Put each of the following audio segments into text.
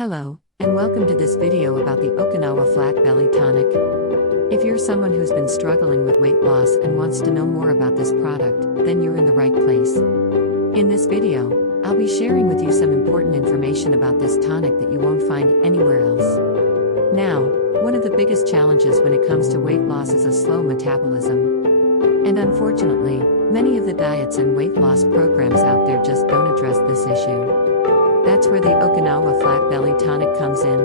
Hello, and welcome to this video about the Okinawa Flat Belly Tonic. If you're someone who's been struggling with weight loss and wants to know more about this product, then you're in the right place. In this video, I'll be sharing with you some important information about this tonic that you won't find anywhere else. Now, one of the biggest challenges when it comes to weight loss is a slow metabolism. And unfortunately, many of the diets and weight loss programs out there just don't address this issue. That's where the Okinawa Flat Belly Tonic comes in.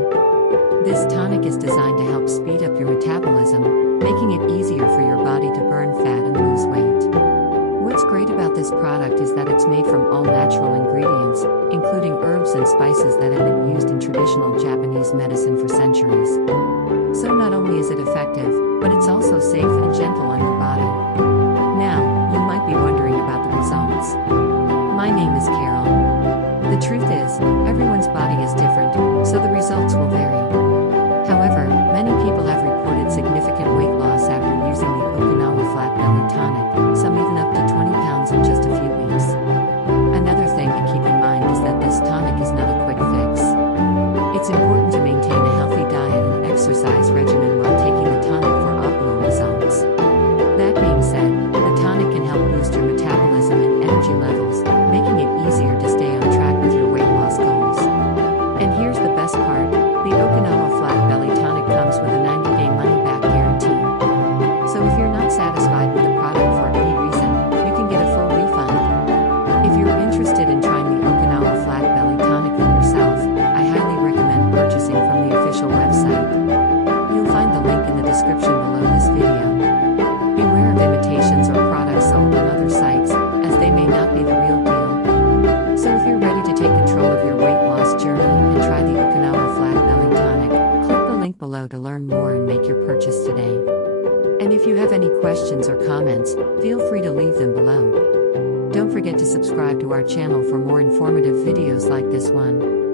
This tonic is designed to help speed up your metabolism, making it easier for your body to burn fat and lose weight. What's great about this product is that it's made from all natural ingredients, including herbs and spices that have been used in traditional Japanese medicine for centuries. So not only is it effective, but it's also safe and gentle on your body. Now, you might be wondering about the results. My name is Carol. The truth is, everyone's body is different, so the results will vary. However, many people have reported significant weight loss after using the Okinawa Flat Belly Tonic, some even up to 20 pounds in just a few weeks. Another thing to keep in mind is that this tonic is not a quick fix. It's important to maintain a healthy diet and exercise regimen while taking the tonic for optimal results. That being said, the tonic can help boost your metabolism and energy levels, making it easier to stay on track with your weight loss goals. And here's the best part, the Okinawa Flat Belly Tonic comes with a 90-day money-back guarantee. So if you're not satisfied with the product for any reason, you can get a full refund. If you're interested in trying the Okinawa Flat Belly Tonic for yourself, I highly recommend purchasing from the official website. You'll find the link in the description below this video. Beware of imitations or products sold on other sites, as they may not be the real deal. So if you're ready to take control of your weight loss journey and try the Okinawa Flat Belly Tonic, click the link below to learn more and make your purchase today. And if you have any questions or comments, feel free to leave them below. Don't forget to subscribe to our channel for more informative videos like this one.